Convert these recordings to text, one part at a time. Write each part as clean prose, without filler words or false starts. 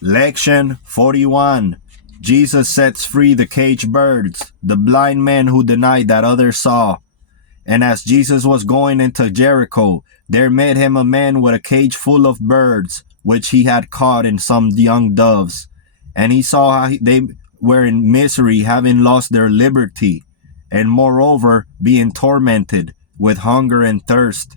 Lection 41. Jesus sets free the caged birds, the blind man who denied that others saw. And as Jesus was going into Jericho, there met him a man with a cage full of birds, which he had caught in some young doves. And he saw how they were in misery, having lost their liberty, and moreover being tormented with hunger and thirst.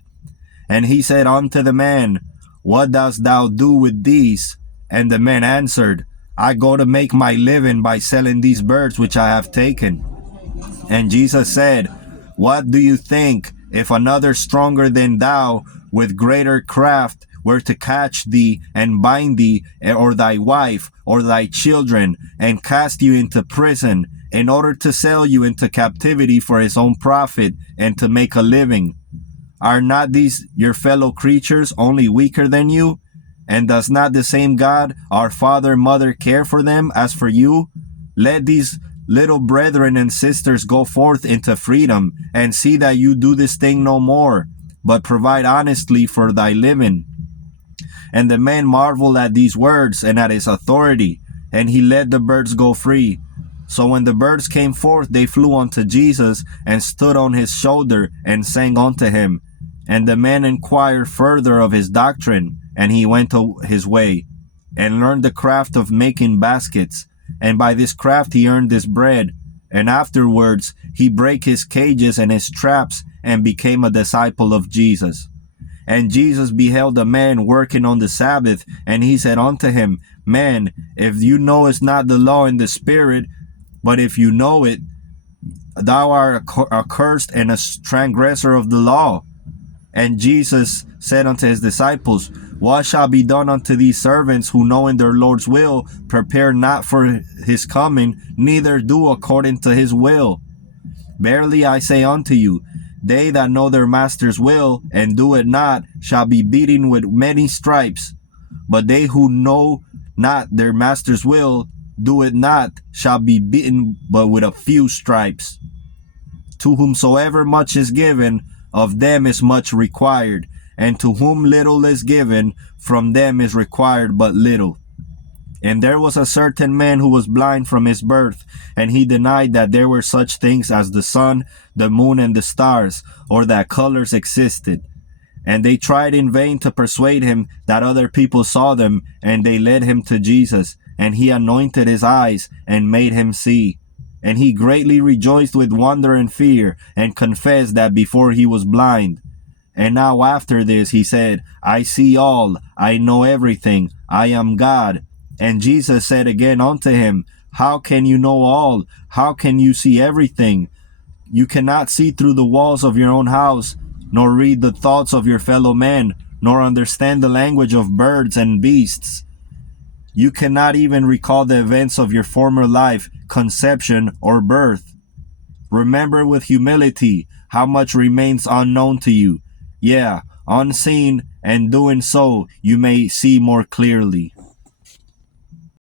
And he said unto the man, What dost thou do with these? And the man answered, I go to make my living by selling these birds which I have taken. And Jesus said, What do you think, if another stronger than thou, with greater craft, were to catch thee and bind thee, or thy wife, or thy children, and cast you into prison, in order to sell you into captivity for his own profit, and to make a living? Are not these your fellow creatures, only weaker than you? And does not the same God, our Father and Mother, care for them as for you? Let these little brethren and sisters go forth into freedom, and see that you do this thing no more, but provide honestly for thy living. And the man marveled at these words and at his authority, and he let the birds go free. So when the birds came forth, they flew unto Jesus, and stood on his shoulder, and sang unto him. And the man inquired further of his doctrine, and he went his way, and learned the craft of making baskets. And by this craft he earned his bread. And afterwards he brake his cages and his traps, and became a disciple of Jesus. And Jesus beheld a man working on the Sabbath, and he said unto him, Man, if you knowest not the law in the Spirit, but if you know it, thou art accursed and a transgressor of the law. And Jesus said unto his disciples, What shall be done unto these servants who, knowing their Lord's will, prepare not for his coming, neither do according to his will? Verily I say unto you, they that know their master's will, and do it not, shall be beaten with many stripes. But they who know not their master's will, do it not, shall be beaten but with a few stripes. To whomsoever much is given, of them is much required, and to whom little is given, from them is required but little. And there was a certain man who was blind from his birth, and he denied that there were such things as the sun, the moon, and the stars, or that colors existed. And they tried in vain to persuade him that other people saw them, and they led him to Jesus, and he anointed his eyes, and made him see. And he greatly rejoiced with wonder and fear, and confessed that before he was blind. And now after this he said, I see all, I know everything, I am God. And Jesus said again unto him, How can you know all? How can you see everything? You cannot see through the walls of your own house, nor read the thoughts of your fellow men, nor understand the language of birds and beasts. You cannot even recall the events of your former life, conception, or birth. Remember with humility how much remains unknown to you. Yeah, unseen, and doing so you may see more clearly.